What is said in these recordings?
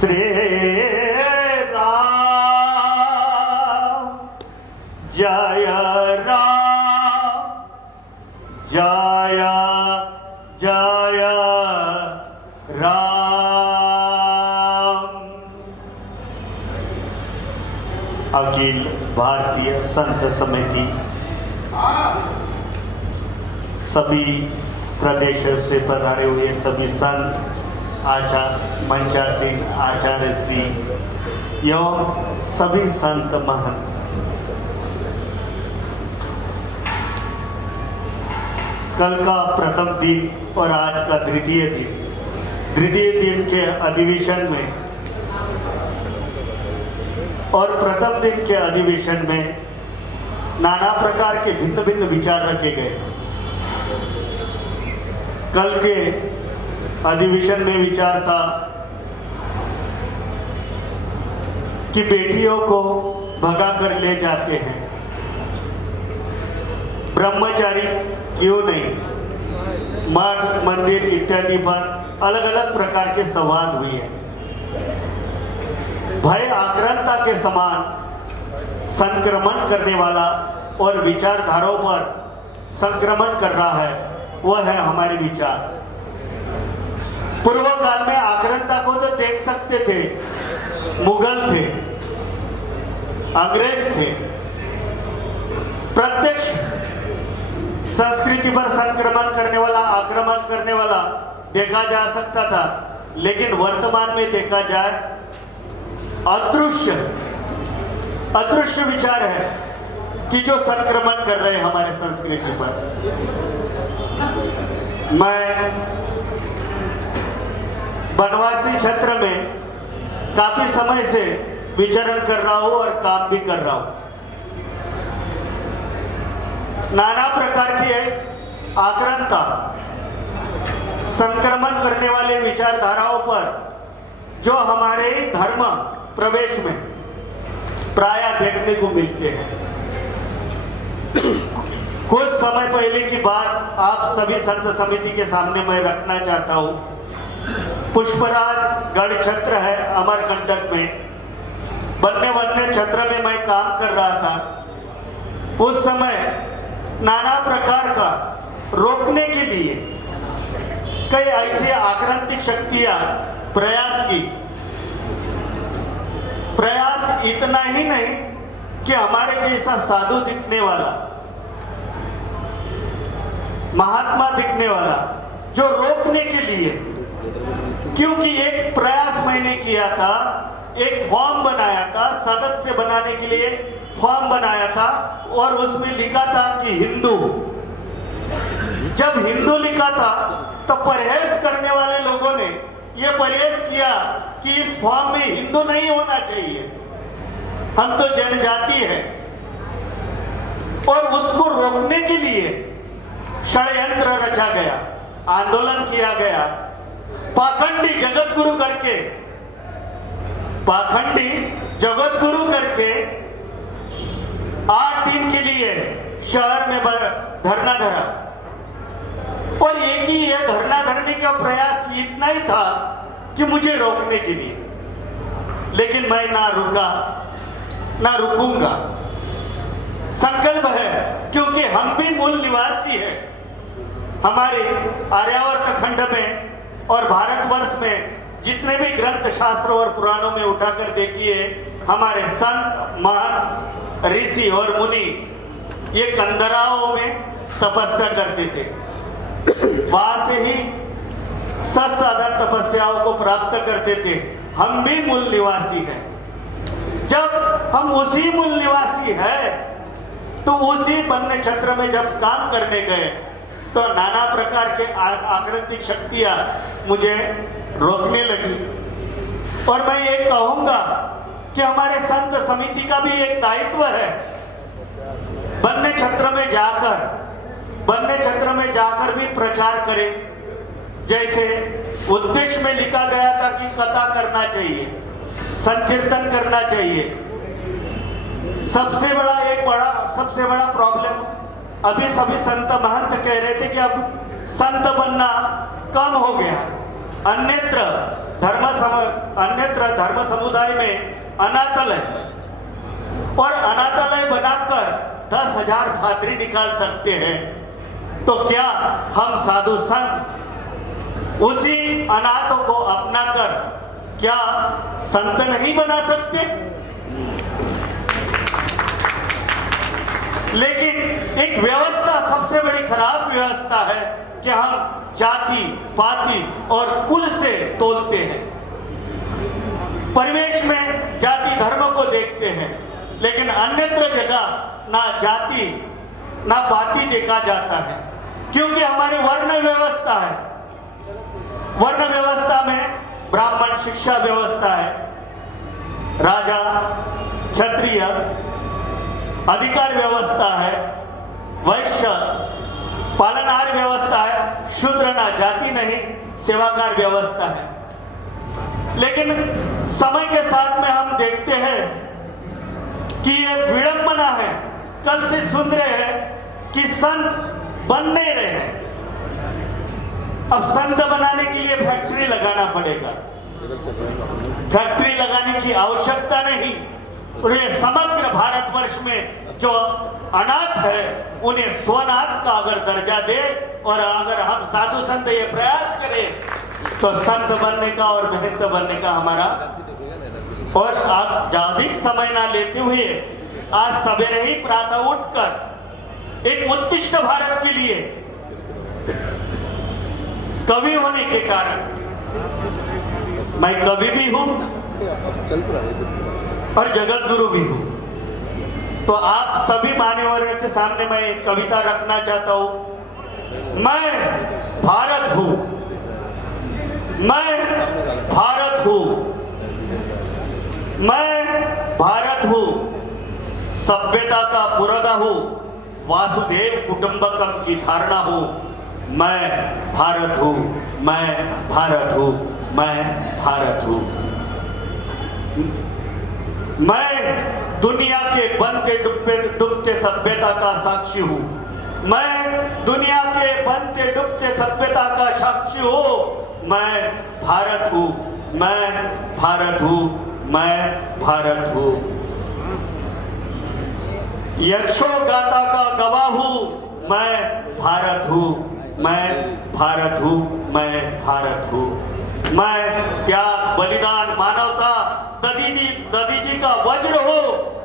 श्री राम जय राम जय जय राम। अखिल भारतीय संत समिति सभी प्रदेशों से पधारे हुए सभी संत आचार्य मंचासीन आचार्य श्री एवं सभी संत महंत, कल का प्रथम दिन और आज का द्वितीय दिन के अधिवेशन में और प्रथम दिन के अधिवेशन में नाना प्रकार के भिन्न भिन्न विचार रखे गए। कल के अधिवेशन में विचार था कि बेटियों को भगा कर ले जाते हैं, ब्रह्मचारी क्यों नहीं, मठ मंदिर इत्यादि पर अलग अलग प्रकार के संवाद हुए हैं। भय आक्रांता के समान संक्रमण करने वाला और विचारधाराओं पर संक्रमण कर रहा है, वह है हमारे विचार। पूर्व काल में आक्रांता को तो देख सकते थे, मुगल थे, अंग्रेज थे, प्रत्यक्ष संस्कृति पर संक्रमण करने वाला, आक्रमण करने वाला देखा जा सकता था। लेकिन वर्तमान में देखा जाए अदृश्य विचार है कि जो संक्रमण कर रहे हैं हमारे संस्कृति पर। मैं बनवासी क्षेत्र में काफी समय से विचरण कर रहा हूं और काम भी कर रहा हूं। नाना प्रकार की आक्रांता संक्रमण करने वाले विचारधाराओं पर जो हमारे धर्म प्रवेश में प्राय देखने को मिलते हैं। कुछ समय पहले की बात आप सभी संत समिति के सामने मैं रखना चाहता हूं। पुष्पराज गढ़ क्षेत्र है अमरकंटक में, वन्य क्षेत्र में मैं काम कर रहा था। उस समय नाना प्रकार का रोकने के लिए कई ऐसे आक्रांतिक शक्तियां प्रयास इतना ही नहीं कि हमारे जैसा साधु दिखने वाला, महात्मा दिखने वाला, जो रोकने के लिए, क्योंकि एक प्रयास मैंने किया था, एक फॉर्म बनाया था, सदस्य बनाने के लिए फॉर्म बनाया था और उसमें लिखा था कि हिंदू। जब हिंदू लिखा था तो परहेज करने वाले लोगों ने यह परहेज किया कि इस फॉर्म में हिंदू नहीं होना चाहिए, हम तो जनजाति है। और उसको रोकने के लिए षड्यंत्र रचा गया, आंदोलन किया गया, पाखंडी जगत गुरु करके 8 दिन के लिए शहर में धरना धरा। और एक ही यह धरना धरने का प्रयास इतना ही था कि मुझे रोकने के लिए, लेकिन मैं ना रुका ना रुकूंगा। संकल्प है, क्योंकि हम भी मूल निवासी हैं। हमारे आर्यावर्त खंड में और भारतवर्ष में जितने भी ग्रंथ शास्त्रों और पुराणों में उठाकर देखिए, हमारे संत महंत ऋषि और मुनि ये कंदराओं में तपस्या करते थे। वहां से ही सत्साधन तपस्याओं को प्राप्त करते थे। हम भी मूल निवासी हैं। जब हम उसी मूल निवासी हैं तो उसी वन्य क्षेत्र में जब काम करने गए तो नाना प्रकार के आक्रांतिक शक्तियां मुझे रोकने लगी। और मैं ये कहूंगा कि हमारे संत समिति का भी एक दायित्व है, वन्य क्षेत्र में जाकर भी प्रचार करें। जैसे उद्देश्य में लिखा गया था कि कथा करना चाहिए, संकीर्तन करना चाहिए। सबसे बड़ा प्रॉब्लम अभी सभी संत महंत कह रहे थे कि अब संत बनना कम हो गया, अन्यत्र अन्यत्र धर्म समुदाय में अनाथालय और अनाथालय बनाकर 10,000 फादरी निकाल सकते हैं, तो क्या हम साधु संत उसी अनाथों को अपनाकर क्या संत नहीं बना सकते? लेकिन एक व्यवस्था सबसे बड़ी खराब व्यवस्था है कि हम जाति पाति और कुल से तोलते हैं। परिवेश में जाति धर्म को देखते हैं, लेकिन अन्यत्र जगह ना जाति ना पाति देखा जाता है, क्योंकि हमारी वर्ण व्यवस्था है। वर्ण व्यवस्था में ब्राह्मण शिक्षा व्यवस्था है, राजा क्षत्रिय अधिकार व्यवस्था है, वैश्य पालनहार व्यवस्था है, शूद्र ना जाति नहीं सेवाकार व्यवस्था है। लेकिन समय के साथ में हम देखते हैं कि ये विडंबना है। कल से सुन रहे हैं कि संत बन नहीं रहे हैं। अब संत बनाने के लिए फैक्ट्री लगाना पड़ेगा। फैक्ट्री लगाने की आवश्यकता नहीं। और ये समग्र भारतवर्ष में जो अनाथ है उन्हें स्वनाथ का अगर दर्जा दे और अगर हम साधु संत ये प्रयास करें तो संत बनने का और महंत बनने का हमारा। और आप ज्यादा समय ना लेते हुए आज सवेरे ही प्रातः उठकर एक उत्कृष्ट भारत के लिए कवि होने के कारण, मैं कवि भी हूं और जगत गुरु भी हूं, तो आप सभी मान्यवरों के सामने मैं एक कविता रखना चाहता हूं। मैं भारत हूं, मैं भारत हूं, मैं भारत हूं, सभ्यता का पुरोधा हूं, वासुदेव कुटुंबकम की धारणा हूं। मैं भारत हूं, मैं भारत हूं, मैं भारत हूं। मैं दुनिया के बनते डूबते सभ्यता का साक्षी हूं। मैं दुनिया के बनते डूबते सभ्यता का साक्षी हूं। मैं भारत हूं, मैं भारत हूं, मैं भारत हूं। यशोगाथा का गवाह हूं। मैं भारत हूं, मैं भारत हूं, मैं भारत हूं। मैं त्याग बलिदान मानवता ददीजी का वज्र हो।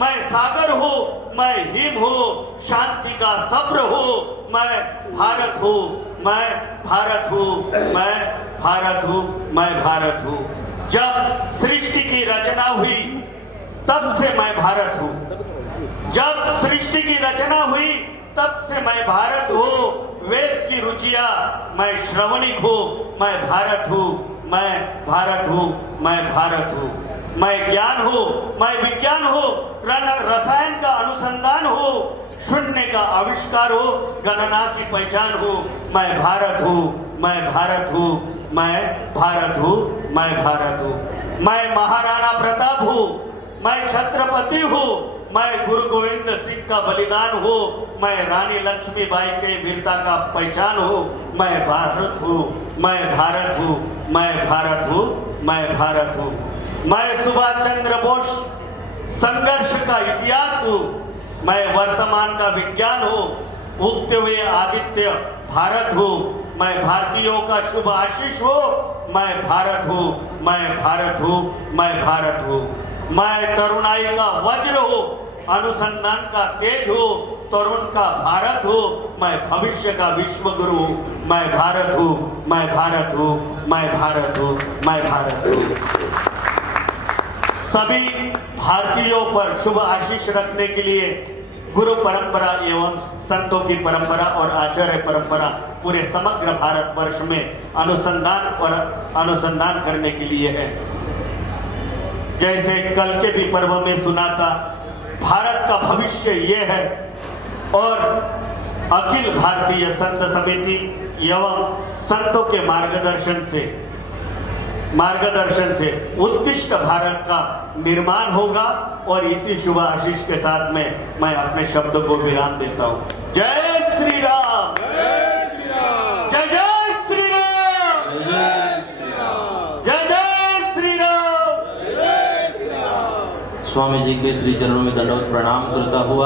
मैं सागर हूं, मैं हिम हूं, शांति का सब्र हूं। मैं भारत हूं, मैं भारत हूं, मैं भारत हूं, मैं भारत हूं। जब सृष्टि की रचना हुई तब से मैं भारत हूं। जब सृष्टि की रचना हुई तब से मैं भारत हूं। वेद की रुचिया मैं श्रवणिक हूं। मैं भारत हूं, मैं भारत हूं, मैं भारत हूं। मैं ज्ञान हूं, मैं विज्ञान हूं, रसायन का अनुसंधान हूं, शून्य का आविष्कार हो, गणना की पहचान हूं। मैं भारत हूं, मैं भारत हूं, मैं भारत हूं, मैं भारत हूं। मैं महाराणा प्रताप हूं, मैं छत्रपति हूं, मैं गुरु गोविंद सिंह का बलिदान हूं। मैं रानी लक्ष्मीबाई के वीरता का पहचान हूं। मैं भारत हूं, मैं भारत हूं, मैं भारत हूं, मैं भारत हूं। मैं सुभाष चंद्र बोस संघर्ष का इतिहास हूं। मैं वर्तमान का विज्ञान हूं। उगते हुए आदित्य भारत हूं। मैं भारतीयों का शुभ आशीष हूं। मैं भारत हूं, मैं भारत हूं, मैं भारत हूं। मैं तरुणाई का वज्र हूं, अनुसंधान का तेज हूं, तरुण का भारत हूं। मैं भविष्य का विश्व गुरु हूं। मैं भारत हूं, मैं भारत हूं, मैं भारत हूं, मैं भारत हूं। सभी भारतीयों पर शुभ आशीष रखने के लिए गुरु परंपरा एवं संतों की परंपरा और आचार्य परंपरा पूरे समग्र भारतवर्ष में अनुसंधान करने के लिए है। जैसे कल के भी पर्व में सुना था, भारत का भविष्य ये है और अखिल भारतीय संत समिति एवं संतों के मार्गदर्शन से उत्कृष्ट भारत का निर्माण होगा। और इसी शुभ आशीष के साथ में मैं अपने शब्द को विराम देता हूं। जय श्री राम, जय जय श्री राम, जय जय स्वामी जी के श्री चरणों में दंडवत प्रणाम करता हुआ